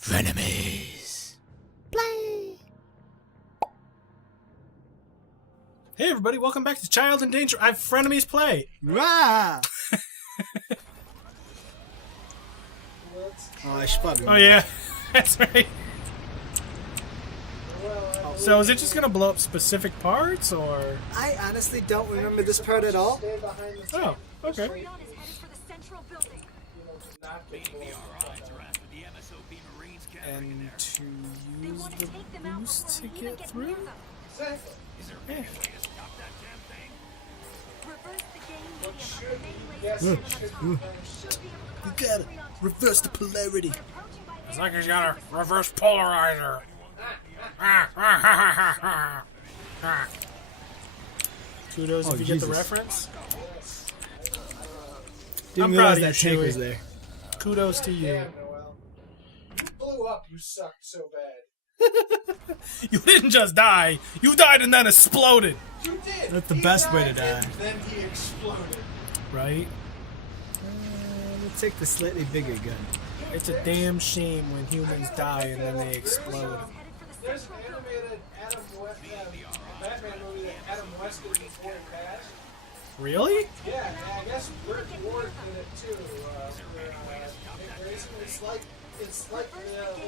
Frenemies. Play. Hey everybody, welcome back to Child in Danger. I'm Frenemies Play. Rah! Oh, I spotted him. Oh yeah, that's right. So is it just gonna blow up specific parts, or? I honestly don't remember this part at all. Oh, okay. And to use the boost to get through? Yeah. You gotta reverse the polarity. It's like he's got a reverse polarizer. Kudos if you get the reference. Didn't I'm proud realize of that you, tank Chewie. was there. Kudos to you. You blew up, you sucked so bad. You didn't just die. You died and then exploded. You did! That's the He best way to died, die. and then he exploded. Right? We'll take the slightly bigger gun. It's a damn shame when humans die and then they explode. There's an animated Adam West, Batman movie that Adam West did before he passed. Really? Yeah, and I guess Rick Ward did it too. Nick Grayson. It's like the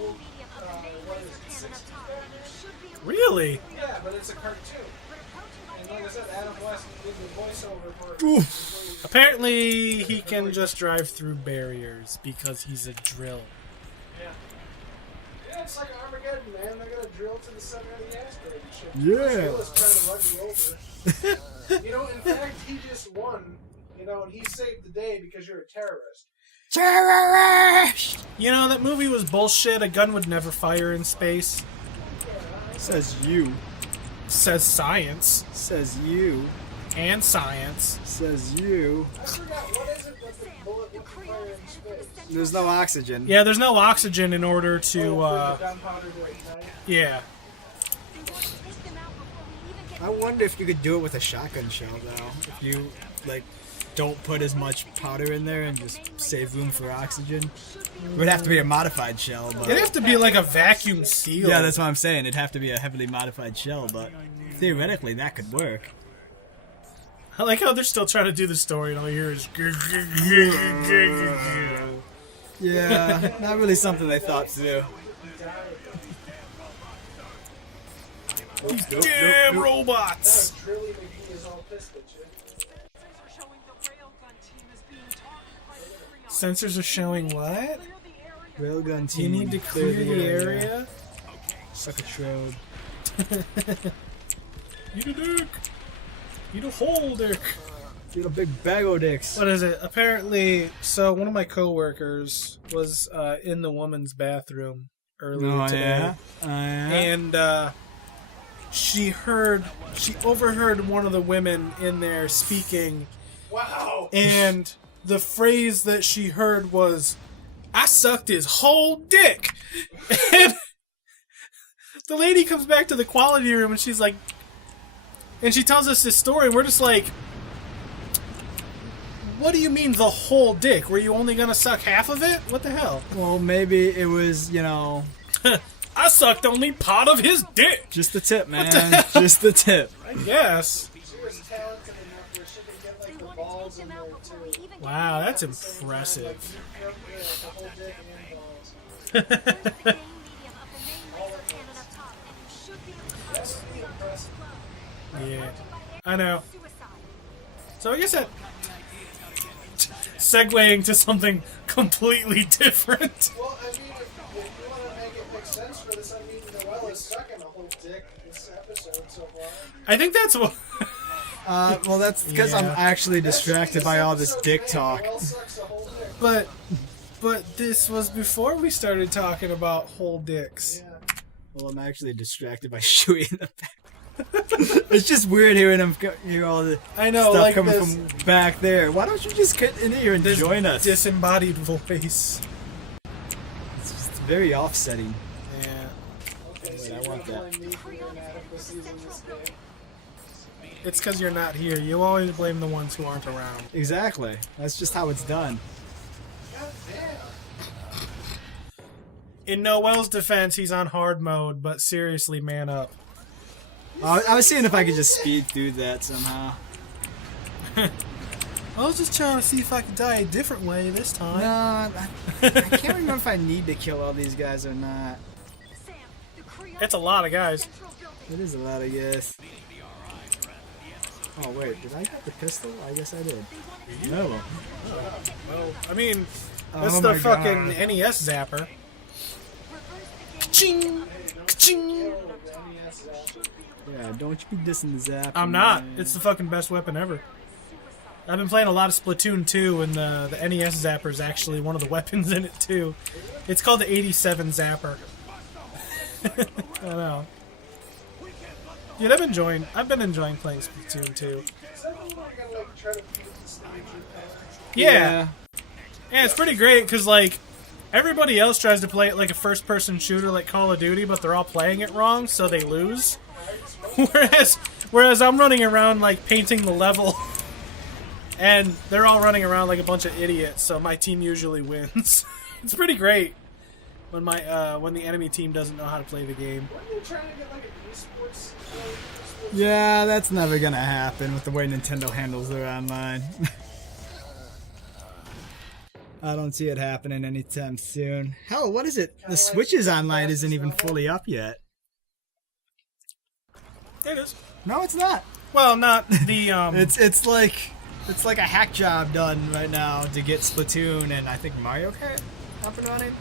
old, what is it, 60s Batman? Really? Yeah, but it's a cartoon. And like I said, Adam West did the voiceover for Apparently, he can just drive through barriers because he's a drill. Yeah, it's like Armageddon, man. They're gonna drill to the center of the asteroid and shit. Yeah. Drill is trying to run you over. You know, in fact, he just won. You know, and he saved the day because you're a terrorist. Terrorist! You know, that movie was bullshit. A gun would never fire in space. Says you. Says science. Says you. And science. Says you. I forgot, what is it that the bullet would fire in space? There's no oxygen. Yeah, there's no oxygen in order to, For the gunpowder to ignite. yeah. I wonder if you could do it with a shotgun shell, though. If you, like, don't put as much powder in there and just save room for oxygen. It would have to be a modified shell, but... It'd have to be like a vacuum seal. Yeah, that's what I'm saying. It'd have to be a heavily modified shell, but theoretically that could work. I like how they're still trying to do the story and all you hear is... Yeah, not really something they thought through. Damn robots! Drilly McGee is all pissed at you. Sensors are showing what? Railgun You team. need to clear the area? Suck a trode. Eat a dick! Eat a whole dick! Get a big bag o' dicks. What is it? Apparently, so one of my coworkers was in the woman's bathroom earlier today. And she overheard one of the women in there speaking. Wow! And the phrase that she heard was, "I sucked his whole dick." And the lady comes back to the quality room and she's like, and she tells us this story and we're just like, what do you mean the whole dick? Were you only gonna suck half of it? What the hell? Well, maybe it was, you know... I sucked only part of his dick. Just the tip, man. the hell? Just the tip. I guess. She was talented enough where she could get, like, the balls in there, too. Wow, that's impressive. Yeah, the whole dick and balls. That's really impressive. Yeah, I know. So I guess that segueing to something completely different. Well, I mean, if you want to make it make sense for this, I mean, Noelle is sucking a whole dick this episode so far. I think that's what. Well, that's because I'm Yeah. actually distracted by all this dick talk. Noelle sucks a whole dick. But this was before we started talking about whole dicks. Yeah. Well, I'm actually distracted by Shuey in the back. It's just weird hearing him hear all the I know, stuff like coming this, from back there. Why don't you just get in here and this join us? disembodied voice. It's just very offsetting. Yeah. Okay, Wait, so I you're want gonna that. blame me for the inadequacies in this game. It's because you're not here. You always blame the ones who aren't around. Exactly. That's just how it's done. God damn. In Noel's defense, he's on hard mode, but seriously, man up. I was seeing if I could just speed through that somehow. I was just trying to see if I could die a different way this time. No, I can't remember if I need to kill all these guys or not. It's a lot of guys. It is a lot of guys. Oh wait, did I get the pistol? I guess I did. No. Well, I mean, that's the fucking NES zapper. Ka-ching! Ka-ching! Yeah, don't you be dissing the zap. I'm not. It's the fucking best weapon ever. I've been playing a lot of Splatoon 2, and the NES zapper is actually one of the weapons in it too. It's called the 87 zapper. I don't know. Dude, I've been enjoying playing Splatoon 2. Yeah. Yeah, it's pretty great because like everybody else tries to play it like a first-person shooter like Call of Duty, but they're all playing it wrong, so they lose. Whereas I'm running around like painting the level, and they're all running around like a bunch of idiots, so my team usually wins. It's pretty great when when the enemy team doesn't know how to play the game. Weren't you trying to get like an esports? Yeah, that's never gonna happen with the way Nintendo handles their online. I don't see it happening anytime soon. Hell, what is it? The Switch's online isn't even fully up yet. It is. No, it's not. Well, not the It's like a hack job done right now to get Splatoon and I think Mario Kart up and running.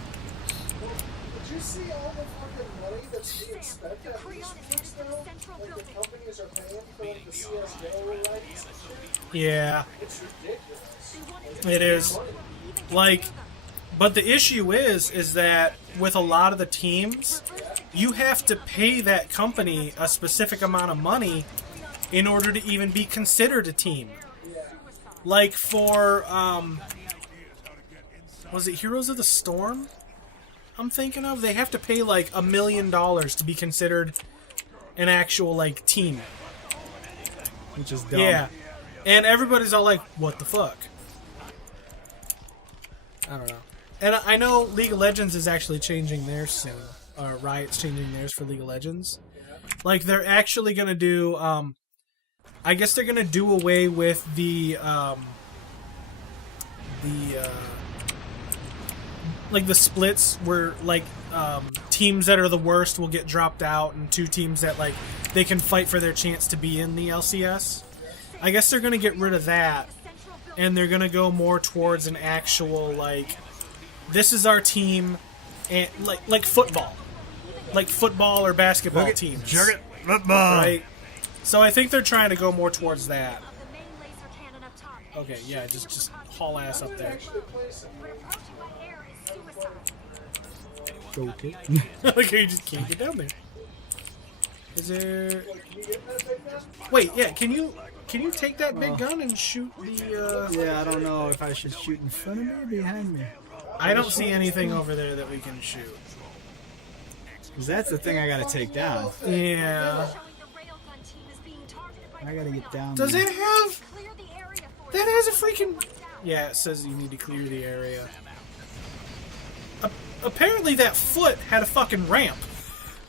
Did you see all the fucking money that's being spent at esports though? Like the companies are paying for like the CS:GO rights and shit? Yeah. It's ridiculous. It is. Like, but the issue is that with a lot of the teams, you have to pay that company a specific amount of money in order to even be considered a team. Like for, was it Heroes of the Storm? I'm thinking of? They have to pay like $1 million to be considered an actual, like, team. Which is dumb. Yeah. And everybody's all like, what the fuck? I don't know. And I know League of Legends is actually changing theirs soon. Or Riot's changing theirs for League of Legends. Like, they're actually going to do, I guess they're going to do away with like the splits where, like, teams that are the worst will get dropped out and two teams that, like, they can fight for their chance to be in the LCS. I guess they're going to get rid of that. And they're going to go more towards an actual, like, this is our team, and like football. Like football or basketball teams. Football. Right? So I think they're trying to go more towards that. Okay, yeah, just haul ass up there. Okay. Okay, you just can't get down there. Is there... Wait, yeah, can you take that big gun and shoot the, Yeah, I don't know if I should shoot in front of me or behind me. I don't see anything over there that we can shoot. Because that's the thing I gotta take down. Yeah. I gotta get down Does there. it have... That has a freaking... Yeah, it says you need to clear the area. Apparently that foot had a fucking ramp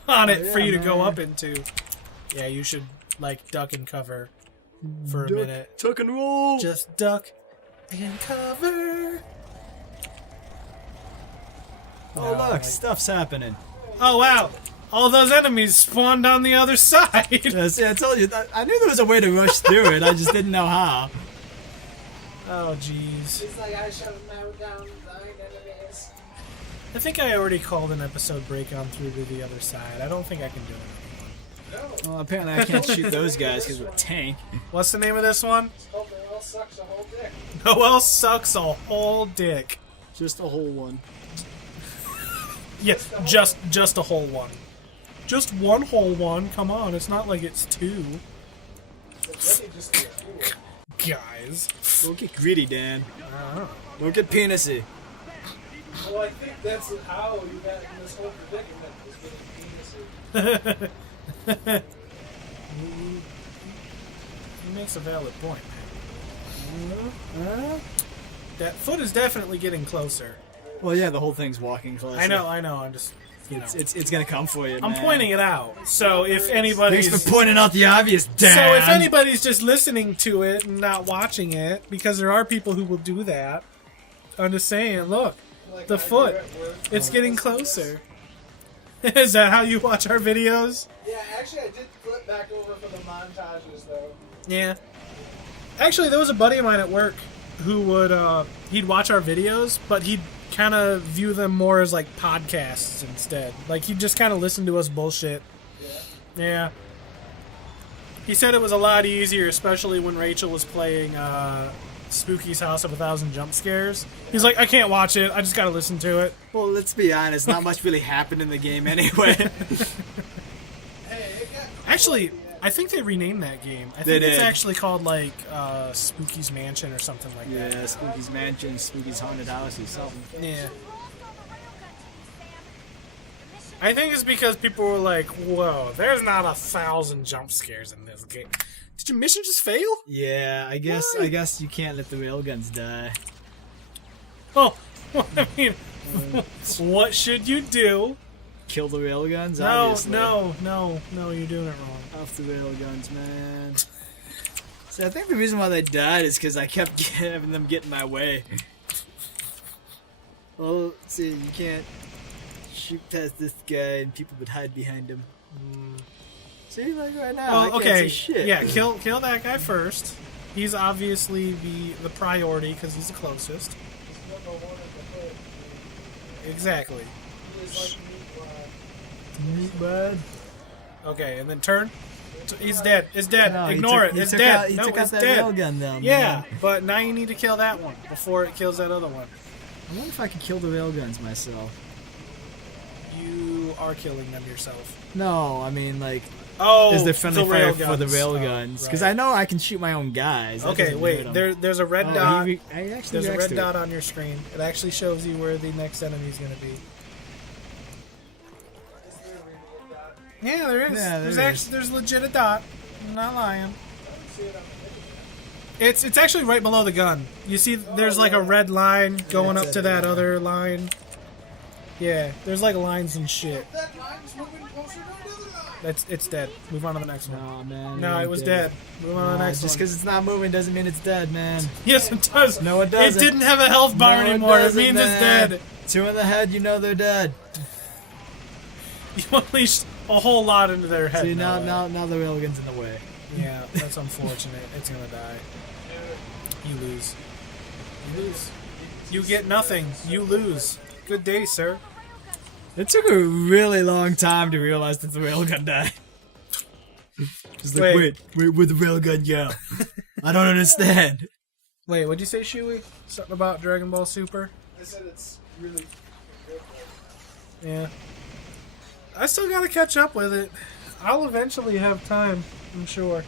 on it for you to go up into. Yeah, you should, like, duck and cover for a minute. Tuck and roll! Just duck and cover. Oh, look, stuff's happening. Oh, wow. All those enemies spawned on the other side. Yes, yeah, I told you. I knew there was a way to rush through it. I just didn't know how. Oh, jeez. It's like I shall narrow down 9 enemies. I think I already called an episode break on through to the other side. I don't think I can do it. Well, apparently I can't shoot those guys because we're a tank. What's the name of this one? Oh, Noel sucks a whole dick. Noel sucks a whole dick. Just a whole one. Yeah, just a whole one. Just one whole one. Come on, it's not like it's two. Guys. Don't get greedy, Dan. I don't know. Don't get penisy. Well, I think that's how you got in this whole predicament, is getting penisy. He makes a valid point. That foot is definitely getting closer. Well, yeah, the whole thing's walking closer. I know. I'm just. It's gonna come for you. I'm man. pointing it out. So if anybody's Thanks for pointing out the obvious, Dan. So if anybody's just listening to it and not watching it, because there are people who will do that, I'm just saying, look, the foot, it's getting closer. Is that how you watch our videos? Yeah, actually, I did flip back over for the montages, though. Yeah. Actually, there was a buddy of mine at work who would, he'd watch our videos, but he'd kind of view them more as like podcasts instead. Like he'd just kind of listen to us bullshit. Yeah. He said it was a lot easier, especially when Rachel was playing Spooky's House of 1,000 Jump Scares. He's like, I can't watch it. I just gotta listen to it. Well, let's be honest. Not much really happened in the game anyway. Actually, I think they renamed that game. I think it's actually called like Spooky's Mansion or something like that. Yeah, Spooky's Mansion, Spooky's Haunted House or something. Yeah. I think it's because people were like, whoa, there's not 1,000 jump scares in this game. Did your mission just fail? Yeah, I guess you can't let the railguns die. Oh, well, I mean, what should you do? Kill the railguns? No, you're doing it wrong. Off the railguns, man. So I think the reason why they died is because I kept having them get in my way. Well, let's see, you can't shoot past this guy and people would hide behind him. See, like right now, I can't see shit. Yeah, kill that guy first. He's obviously the priority because he's the closest. Exactly. Meat bud. Okay, and then turn. He's dead. It's dead. No, Ignore it. It's dead. He No, took out it's that dead. railgun, though. Yeah, Man. but now you need to kill that one before it kills that other one. I wonder if I could kill the railguns myself. You are killing them yourself. No, I mean like. Oh, is there friendly the fire railguns. for the railguns? Because I know I can shoot my own guys. That Okay, doesn't wait. hurt 'em. There's a red dot. There's a red dot on your screen. It actually shows you where the next enemy is going to be. Yeah, there is. Yeah, there's legit a dot. I'm not lying. It's actually right below the gun. You see, there's like a red line going up to that other line. Yeah, there's like lines and shit. It's dead. Move on to the next one. Oh man. No, it was dead. Move on to the next Just one. because it's not moving doesn't mean it's dead, man. Yes, it does. No, it doesn't. It didn't have a health bar No, it anymore. It doesn't, means it's man. dead. 2 in the head, you know they're dead. You unleashed a whole lot into their head. See, now the railgun's in the way. Yeah, that's unfortunate. It's gonna die. You lose. You lose. You get nothing. You lose. Good day, sir. It took a really long time to realize that the railgun died. Just like, wait, where'd the railgun go? I don't understand. Wait, what'd you say, Shuey? Something about Dragon Ball Super? I said it's really good. Yeah. I still gotta catch up with it. I'll eventually have time, I'm sure.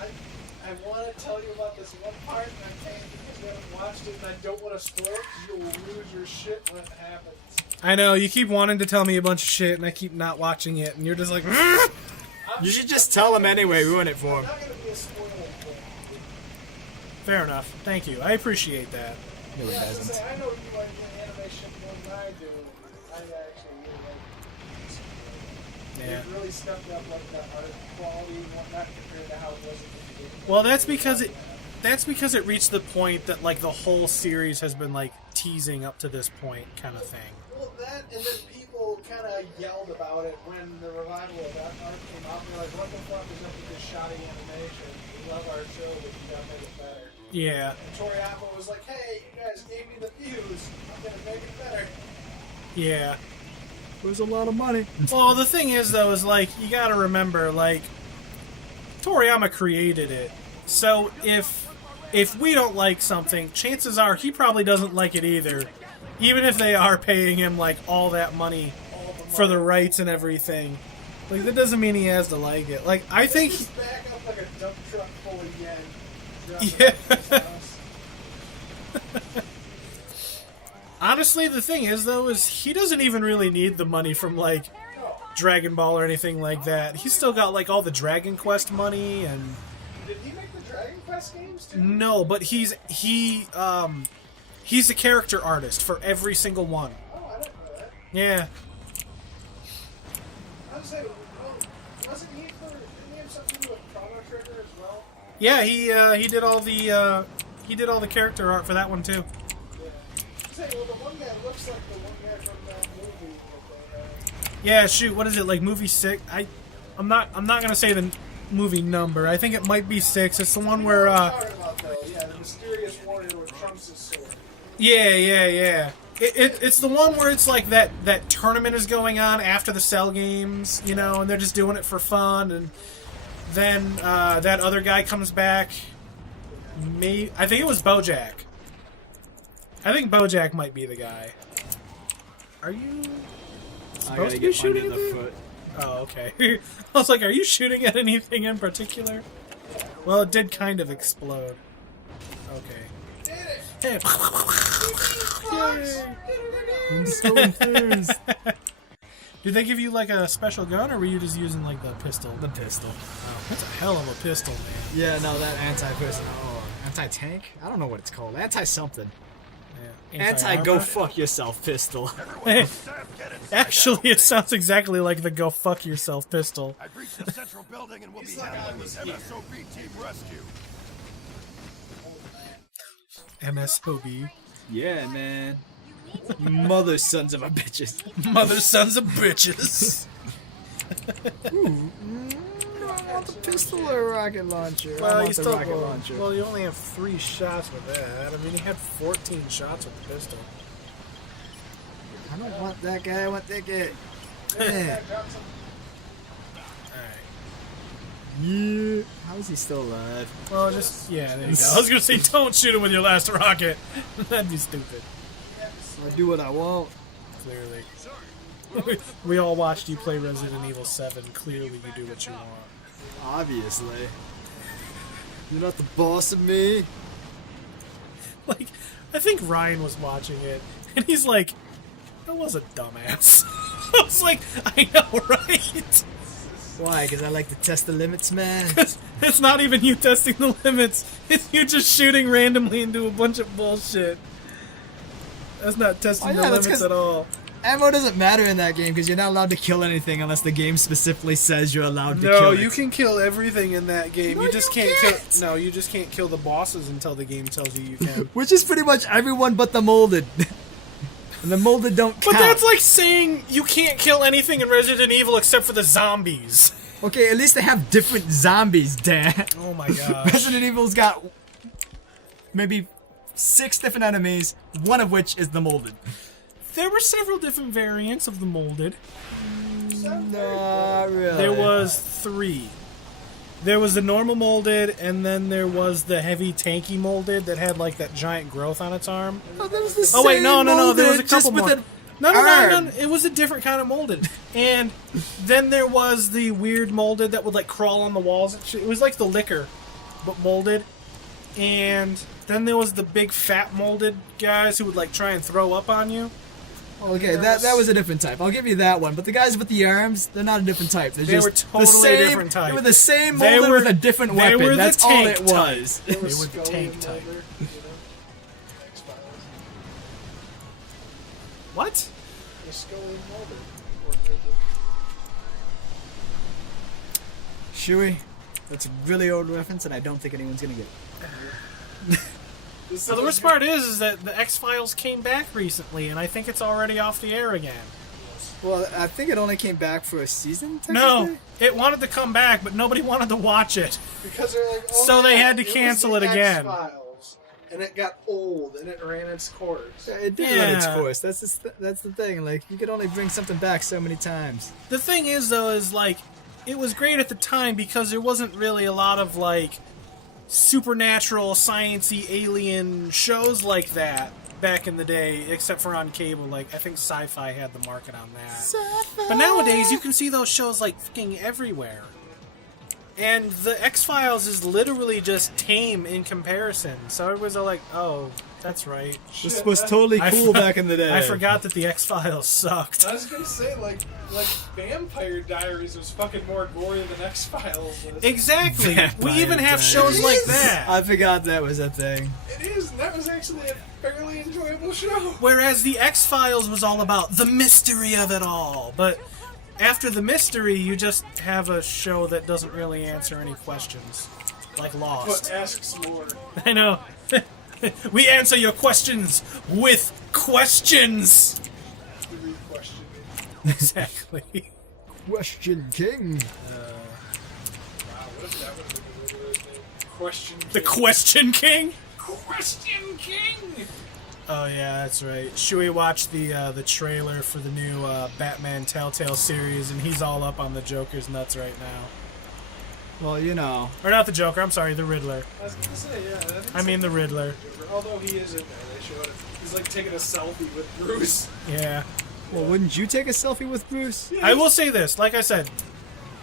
I want to tell you about this one part, and I can't because you haven't watched it, and I don't want to spoil it because you will lose your shit when it happens. I know, you keep wanting to tell me a bunch of shit, and I keep not watching it, and you're just like, You should just tell him anyway, ruin it for him. It's not going to be a spoiler thing. fair enough. Thank you. I appreciate that. No, it Yeah, I was doesn't. gonna say, I know you like the animation more than I do. I actually really like it. Yeah. They've really stepped up like the art quality and whatnot compared to how it was in the beginning. Well, that's because it reached the point that like the whole series has been like teasing up to this point kind of thing. Well, that, and then people kind of yelled about it when the revival of that art came out. They're like, what the fuck is up with this shoddy animation? We love our show, but you gotta make it better. Yeah. And Toriyama was like, hey, you guys gave me the views. I'm gonna make it better. Yeah. There's a lot of money. Well, the thing is though is like you got to remember like Toriyama created it. So if we don't like something, chances are he probably doesn't like it either. Even if they are paying him like all that money for the rights and everything. Like that doesn't mean he has to like it. Like I think Just back up like a dump truck full of yen. Yeah. Honestly, the thing is though is he doesn't even really need the money from like Dragon Ball or anything like that. He's still got like all the Dragon Quest money and Did he make the Dragon Quest games too? no, but he He's the character artist for every single one. Oh, I didn't know that. Yeah. I was saying, wasn't he for? Didn't he have something to do with Chrono Trigger as well? Yeah, he did all the character art for that one too. Yeah. Say, well, the one guy looks like the one guy from that movie that they Yeah, shoot, what is it, like movie 6? I'm not gonna say the movie number. I think it might be 6. It's the one where talking about, though. Yeah, the mysterious warrior with Trunks' sword. Yeah. It's the one where it's like that tournament is going on after the Cell games, you know, and they're just doing it for fun, and then that other guy comes back. I think it was Bojack. I think Bojack might be the guy. Are you supposed to be shooting at me? Oh, okay. I was like, are you shooting at anything in particular? Well, it did kind of explode. Okay. Hey. I'm so enthused. Did they give you like a special gun, or were you just using like the pistol? The pistol. Oh, that's a hell of a pistol, man. Yeah, no, that anti-pistol. Oh, anti-tank? I don't know what it's called. Anti-something. Yeah. Anti-go fuck yourself pistol. Hey, actually, it sounds exactly like the "go fuck yourself" pistol. I've reached the central building and will be handling the MSOB team rescue. MSOB. Yeah, man. You mother sons of a bitches. Mother sons of bitches. I want the pistol or a rocket launcher? I Well, want you the still rocket launcher. well, you only have 3 shots with that. I mean, you had 14 shots with the pistol. I don't want that guy. I want that guy. Yeah. Alright. Yeah. How is he still alive? Well, just yeah. There you go. I was gonna say, don't shoot him with your last rocket. That'd be stupid. I do what I want. Clearly. We all watched you play Resident Evil 7. Clearly, you do what you want. Obviously. You're not the boss of me. Like, I think Ryan was watching it, and he's like, "That was a dumbass." I was like, "I know, right?" Why? Because I like to test the limits, man. It's not even you testing the limits. It's you just shooting randomly into a bunch of bullshit. That's not testing the limits at all. Ammo doesn't matter in that game because you're not allowed to kill anything unless the game specifically says you're allowed to kill No, it. you can kill everything in that game. No, you just you can't can't. kill. No, you just can't kill the bosses until the game tells you can. Which is pretty much everyone but the molded. And the molded don't count. But that's like saying you can't kill anything in Resident Evil except for the zombies. Okay, at least they have different zombies, Dad. Oh my god. Resident Evil's got maybe 6 different enemies, one of which is the molded. There were several different variants of the molded. Not really. There was 3. There was the normal molded, and then there was the heavy tanky molded that had like that giant growth on its arm. Oh, that was the Oh wait, same no, there was a molded, just couple with more. an No, arm. it was a different kind of molded. And then there was the weird molded that would like crawl on the walls and shit. It was like the liquor, but molded. And then there was the big fat molded guys who would like try and throw up on you. Okay, that was a different type. I'll give you that one. But the guys with the arms, they're not a different type. They're They just were totally the same, different type. They were the same They molded were- with a different they weapon. were the That's all tank it type. was. They were the Scully tank type. Mulder, you know? X-Files. What? The Scully Mulder. Shuey, that's a really old reference, and I don't think anyone's gonna get it. So the worst part is that the X-Files came back recently, and I think it's already off the air again. Well, I think it only came back for a season. No, it wanted to come back, but nobody wanted to watch it. Because they're like, oh, So they yeah, had to was cancel the it again. X-Files, and it got old, and it ran its course. It did run its Yeah. course. That's the thing. Like, you could only bring something back so many times. The thing is, though, is like, it was great at the time because there wasn't really a lot of like supernatural, science-y, alien shows like that back in the day, except for on cable. Like, I think Sci-Fi had the market on that. But nowadays, you can see those shows like fucking everywhere. And the X-Files is literally just tame in comparison. So everyone's all like, oh, That's right. This was totally cool back in the day. I forgot that the X-Files sucked. I was gonna say, like Vampire Diaries was fucking more gory than X-Files was. Exactly. Vampire We even have Diaries. shows like that. I forgot that was a thing. It is, and that was actually a fairly enjoyable show. Whereas the X-Files was all about the mystery of it all. But after the mystery, you just have a show that doesn't really answer any questions. Like Lost. But asks more. I know. We answer your questions with questions. Three questions. Exactly. Question King. Wow, what if that would have been the Riddler's name? Question King. The Question King? Question King! Oh yeah, that's right. Shui watched the trailer for the new Batman Telltale series, and he's all up on the Joker's nuts right now. Well, you know. Or not the Joker, I'm sorry, the Riddler. I was gonna say, yeah. I mean the Riddler. Although he is in there, they showed it. He's like taking a selfie with Bruce. Yeah. Well, wouldn't you take a selfie with Bruce? I will say this, like I said,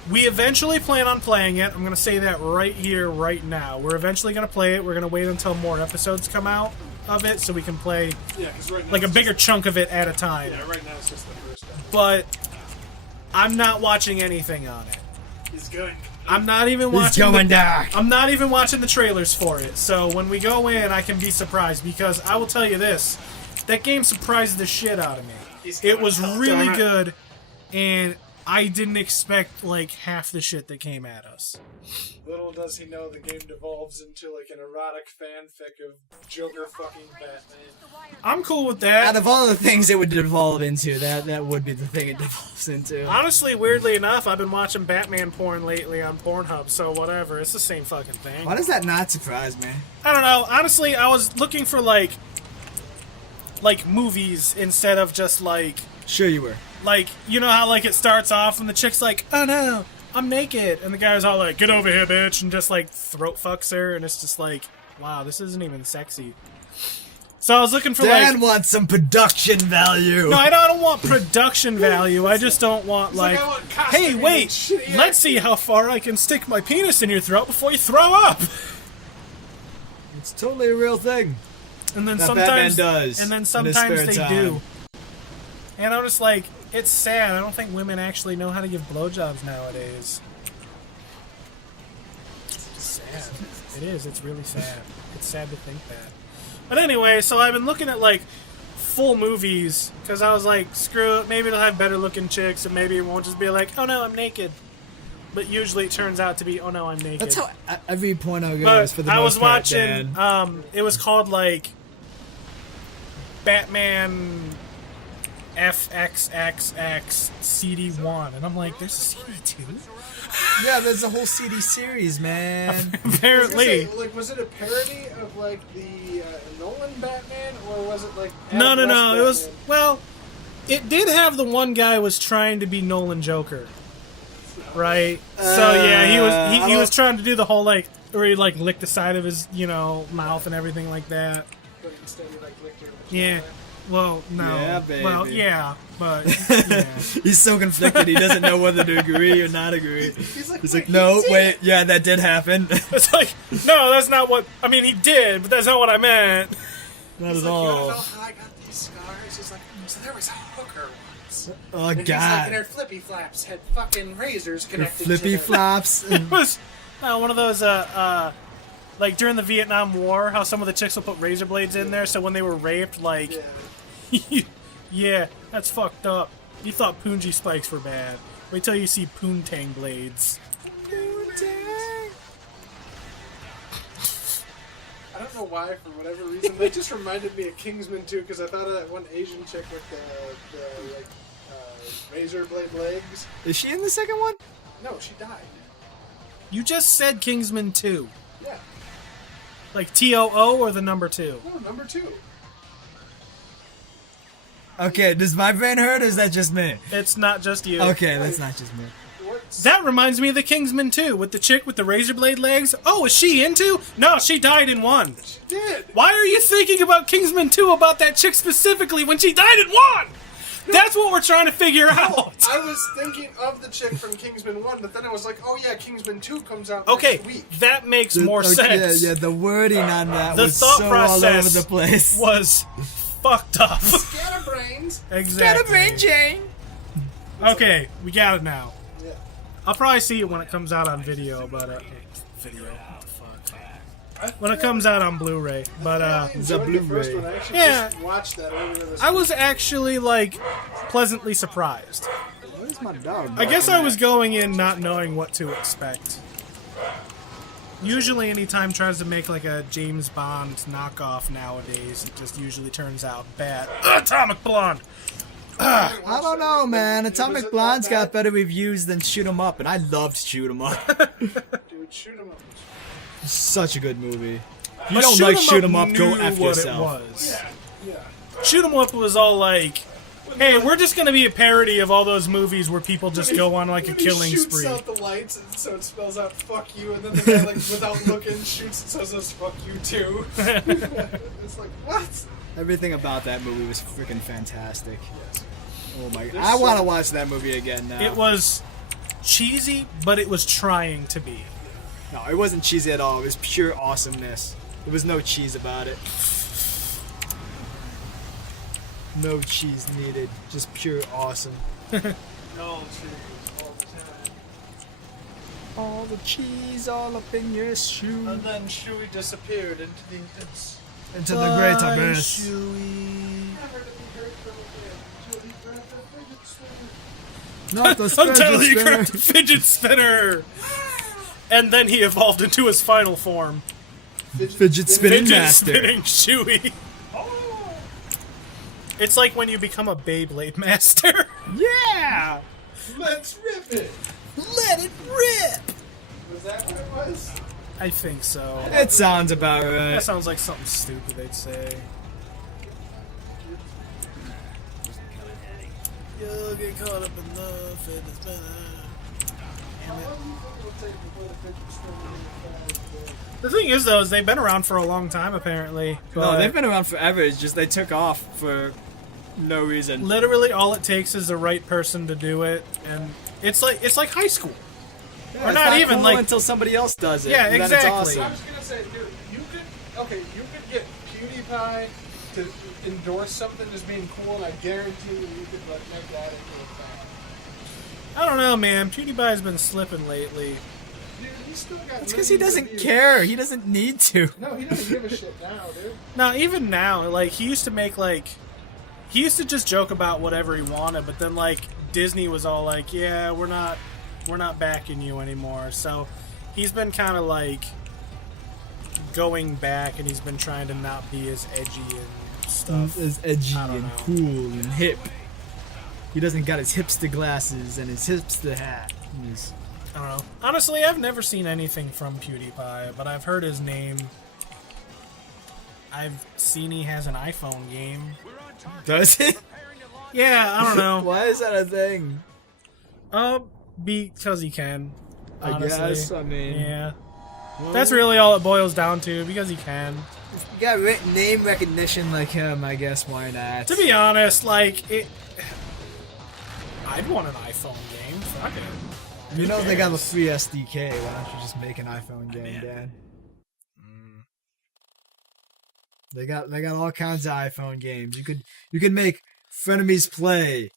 we eventually plan on playing it. I'm going to say that right here, right now. We're eventually going to play it. We're going to wait until more episodes come out of it so we can play Right now like a it's bigger chunk of it at a time. Yeah, right now it's just the first episode. But I'm not watching anything on it. He's good. I'm not even watching. He's going dark. I'm not even watching the trailers for it. So when we go in, I can be surprised because I will tell you this: that game surprised the shit out of me. It was really good, and I didn't expect like half the shit that came at us. Little does he know the game devolves into like an erotic fanfic of Joker fucking Batman. I'm cool with Out that. of all the things it would devolve into, that would be the thing it devolves into. Honestly, weirdly enough, I've been watching Batman porn lately on Pornhub, so whatever. It's the same fucking thing. Why does that not surprise me? I don't know. Honestly, I was looking for like movies instead of just like Sure you were. you know how like it starts off and the chick's like, oh no, I'm naked, and the guy's all like, get over here, bitch, and just like throat fucks her, and it's just like, wow, this isn't even sexy. So I was looking for Dan wants some production value. no, I don't want production value. I just don't want like, like, I want hey, costuming and wait, shitty let's see how far I can stick my penis in your throat before you throw up. It's totally a real thing. And then That sometimes Batman does and then in his sometimes they spare do. time. And I'm just like, it's sad. I don't think women actually know how to give blowjobs nowadays. It's sad. It is. It's really sad. It's sad to think that. But anyway, so I've been looking at like full movies because I was like, screw it. Maybe it'll have better looking chicks, and maybe it won't just be like, oh no, I'm naked. But usually it turns out to be, oh no, I'm naked. That's how every porno goes But for the I most was part, watching. Dan. It was called like Batman FXXX CD1, and I'm like, there's a CD2. Yeah, there's a whole CD series, man. Apparently, Like, was it a parody of like the Nolan Batman, or was it like no. Adam West It was Batman? it did have the one guy was trying to be Nolan Joker, right? So yeah, he was trying to do the whole like where he like licked the side of his mouth and everything like that. But instead he like licked her. Yeah. Well, no. Yeah, baby. Well, yeah, but yeah. He's so conflicted. He doesn't know whether to agree or not agree. He's like, No, wait, yeah, that did happen. It's like, no, that's not what. I mean, he did, but that's not what I meant. Not He's at like, you don't all. know how I got these scars? He's like, so there was a hooker once. Oh, And he's like, and God. her flippy flaps had fucking razors Your connected flippy to them. flops. It was one of those, like during the Vietnam War, how some of the chicks will put razor blades in there, so when they were raped, like, Yeah. yeah, that's fucked up. You thought Punji spikes were bad. Wait till you see Poontang blades. I don't know why, for whatever reason. That just reminded me of Kingsman 2, because I thought of that one Asian chick with the like, razor blade legs. Is she in the second one? No, she died. You just said Kingsman 2. Yeah. Like TOO or the number 2? No, number 2. Okay, does my brain hurt or is that just me? It's not just you. Okay, that's not just me. What's... That reminds me of the Kingsman 2 with the chick with the razor blade legs. Oh, is she into? No, she died in 1. She did. Why are you thinking about Kingsman 2 about that chick specifically when she died in 1? That's what we're trying to figure out. I was thinking of the chick from Kingsman 1, but then I was like, oh yeah, Kingsman 2 comes out Okay, next week. that makes more sense. Yeah, the wording on that The was thought so process all over the place. was fucked up. Scatterbrains. Exactly. Scatterbrain Jane. Okay, we got it now. Yeah. I'll probably see it when it comes out on video, but video. What the fuck? When it comes out on Blu-ray, but The Blu-ray. I actually Yeah. just watched that earlier this I was actually like pleasantly surprised. Where's my dog? I guess I was going in not knowing what to expect. Usually, anytime tries to make like a James Bond knockoff nowadays, it just usually turns out bad. Atomic Blonde. I don't know, man. Atomic Blonde's got better reviews than Shoot 'Em Up, and I loved Shoot 'Em Up. Dude, shoot 'em up. Such a good movie. If you But don't like Shoot 'Em Up, go knew F what yourself. It was. Yeah. Shoot 'Em Up was all like, hey, we're just gonna be a parody of all those movies where people just go on like a When he killing shoots spree. out the lights, and so it spells out "fuck you," and then the guy, like, without looking, shoots and says "fuck you too." It's like, what? Everything about that movie was freaking fantastic. Oh my god. There's I want to so- watch that movie again now. It was cheesy, but it was trying to be. No, it wasn't cheesy at all. It was pure awesomeness. There was no cheese about it. No cheese needed. Just pure awesome. No, all the time. All the cheese all up in your shoe. And then Chewie disappeared into the abyss. Into the great abyss. Never to be heard from again. Chewie grabbed a fidget spinner. Not the I'm telling you, spinner. grabbed the fidget spinner! And then he evolved into his final form. Fidget spinning Fidget master. spinning Chewie. It's like when you become a Beyblade master. Yeah! Let's rip it. Let it rip! Was that what it was? I think so. It sounds about right. That sounds like something stupid they'd say. You'll get caught up in the fidget spinner. How long do you think it'll take before the fidget spinner The thing is, though, is they've been around for a long time, apparently. No, But they've been around forever. It's just they took off for no reason. literally all it takes is the right person to do it, and it's like high school. Yeah, or it's not even, cool like- until somebody else does it. Yeah, I and then exactly. It's was awesome. gonna say, dude, you could get PewDiePie to endorse something as being cool, and I guarantee you could like make that into a thing. I don't know, man. PewDiePie's been slipping lately. Dude, he's still got. It's because he millions of doesn't views. care. He doesn't need to. No, he doesn't give a shit now, dude. Now, even now, like, he used to make, like... He used to just joke about whatever he wanted, but then, like, Disney was all like, yeah, we're not backing you anymore. So, he's been kind of, like, going back, and he's been trying to not be as edgy and stuff. As edgy I don't and know. cool and hip. He doesn't got his hipster glasses and his hipster hat. He's- I don't know. Honestly, I've never seen anything from PewDiePie, but I've heard his name. I've seen he has an iPhone game. Does it? Yeah, I don't know. Why is that a thing? Because he can. I Honestly. guess. I mean, Yeah. That's really all it boils down to, because he can. you got name recognition like him. I guess why not? To be honest, like, I'd want an iPhone game. Fuck it. You know they got a free SDK. Why don't you just make an iPhone game, Dad? They got all kinds of iPhone games. You could make Frenemies Play,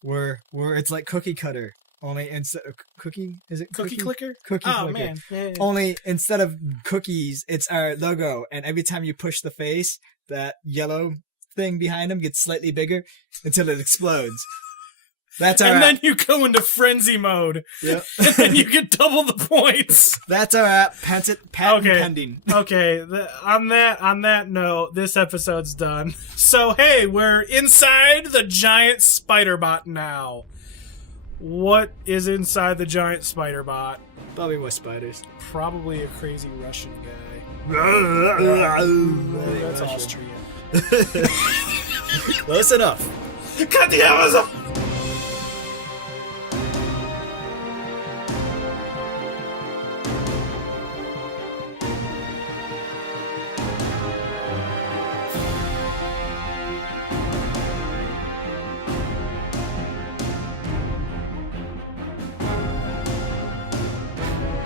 where it's like Cookie Cutter. Only instead of cookie, is it Cookie Clicker? Cookie Oh, Clicker. man. Yeah. Only instead of cookies, it's our logo, and every time you push the face, that yellow thing behind him gets slightly bigger until it explodes. That's our And app. then you go into frenzy mode, Yep. and you get double the points. That's our app. Patent Okay. pending. Okay, on that note, this episode's done. So, hey, we're inside the giant spider bot now. What is inside the giant spider bot? Probably more spiders. Probably a crazy Russian guy. That's Russian. Austrian. Close enough. Cut the Amazon!